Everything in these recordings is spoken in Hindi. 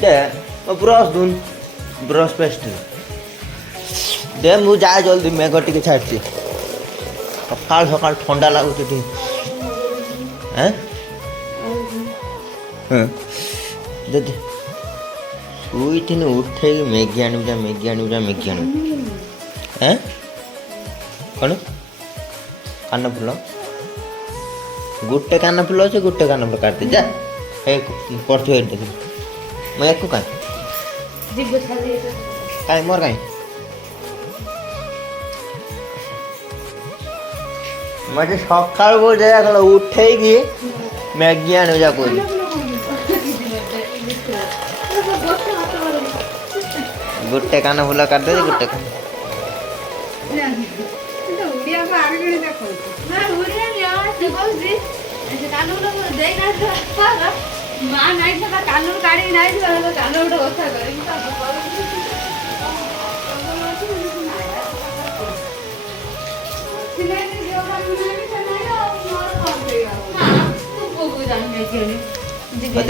दे ब्रश दून ब्रश पेस्ट दे मु जाए जल्दी मेघ टिके छाड़ी सकाल सकाल ठंडा लगुच दे दे शुई थी उठे मैगी आणु जा मैगी आणु जा मैगी आणु कौन कान फुल गोटे कान फुल अच्छे गोटे कान फुल काटते जा पड़े देख मैं एक कहीं मोर कहीं मजे सकाल को जाए उठे मैगी आने जा कोई गोटे कान फुल काट दे गोटे कान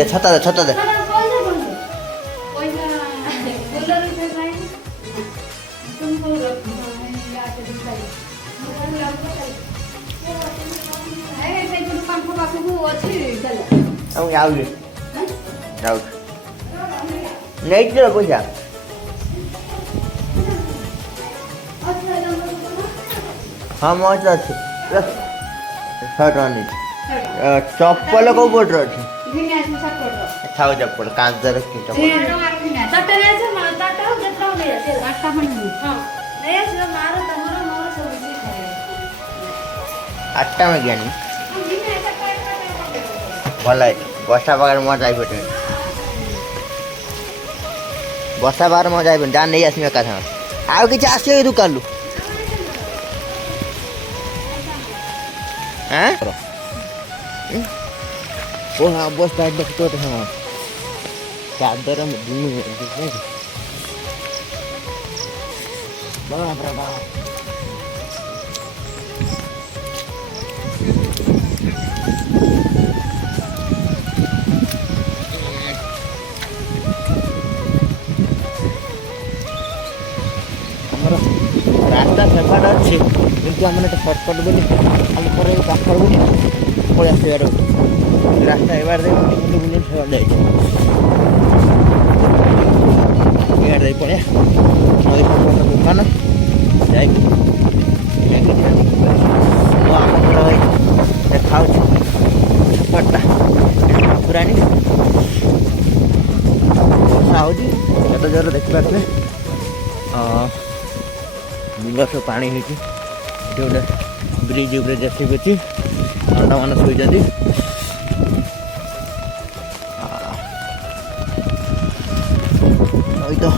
छता दे छता दे नहीं चलो पैसा हाँ मजा अच्छे चप्पल को बोट अच्छे थाव चप्पल कांच रखी आठटा में ज्ञानी भल बसा पाखे मजा आई बसा पाखे मजा आई जा नहीं आसमी एका साथ आउ कि आस दुकान लु अवस्था देखते चादर रास्ता सेपट अच्छे किंतु आम सर्टकट बोली आम पर पाखर बोली पलि आसबार रास्ता एबार बुले बुले सेबार जाए पड़े नई दुकान जाए देखा छपटा ठाकुराणी वर्षा हो जोर देखिपे बिल सब पानी हो गोटे ब्रिज उपर जेसीबी अच्छी अंडा मान शोई नई तो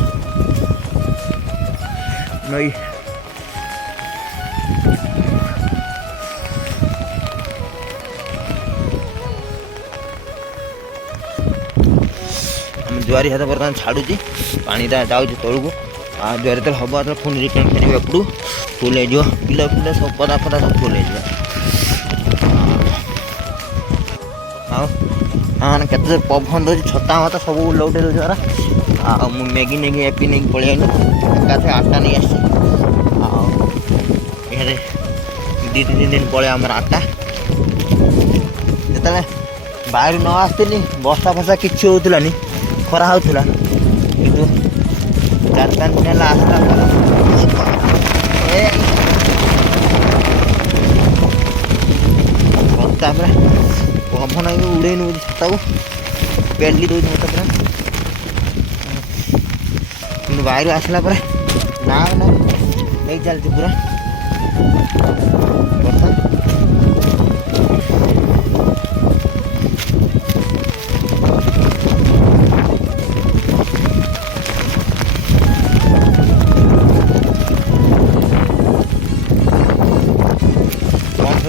नई जुआरी हाथ बर्तमान छाड़ुची पानी जाऊँ तौक जुआरी तो हम तो पुणी रिटर्न कर एपटू फुल हो पिला फिला सब पदा फदा सब फुल हो केते पवन दे छता मत सब लौटे द्वारा मैगी नहीं एपी नहीं पलि आनी एकाथे 8टा नहीं आसी दी 3 दिन पड़े आम 8टा जो बाहर न आसती वर्षा फर्षा कि होनी खरा होता कि 4-5 दिन है आसला पवन उड़े नौ छता को पेली दौर मत पूरा बाहर आसला ना नहीं चलती पूरा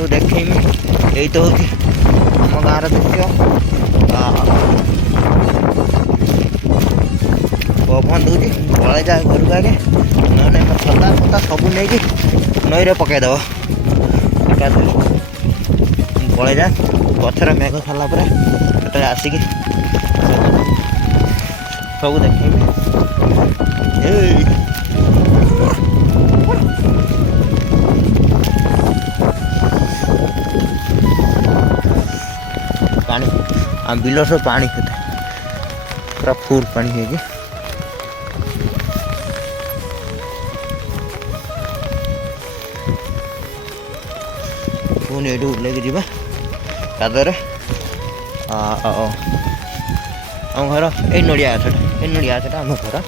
देखेमी यही तो हूँ आम गाँव दृश्य पवन दूसरी पलि जाए घर को आगे ना छता फता सब नहीं नई पकईदेव पलि जाए गचर मेघ सारा आसिक सब देखेबे पानी बिल सब पानी पूरा फुल पानी है पुणी ये लेके जीवा कादरे आम घर ये नड़िया गछटा नड़िया गछटा आम घर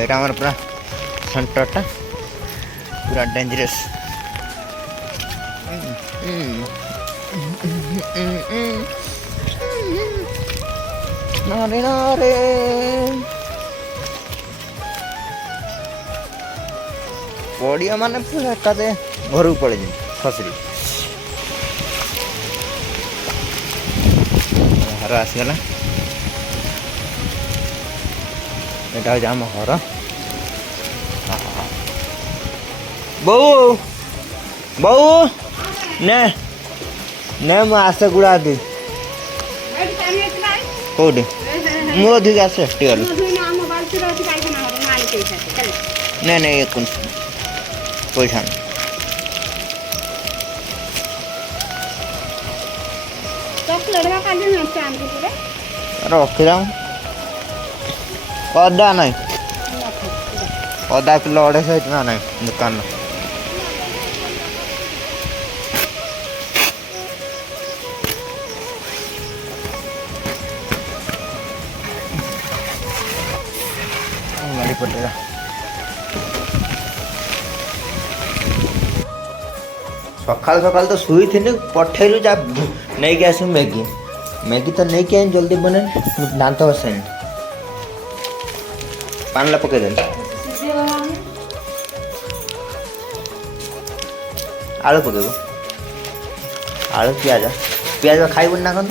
यहाँ आम पूरा सेंटरटा पूरा डेंजरस नारे नारे पड़िया माने पूरा एकादे घर को पड़े खसरी घर आसगला यहाँ हूँ आम घर बो बो ने ने मु आसे गुड़ा दी कौटी मु अधिक आसे नहीं नहीं एक पैसा रखी जाऊँ अदा नहीं अदा किलो 250 ना नहीं दुकान गाड़ी पड़ेगा सकाल सकाल तो शुई थी पठेलु जा नहीं के आस मैगी मैगी तो नहीं के जल्दी बने दांत बसे पानी पकई दे आलू पकेब आलू पियाज पियाज खाइबुन ना कौन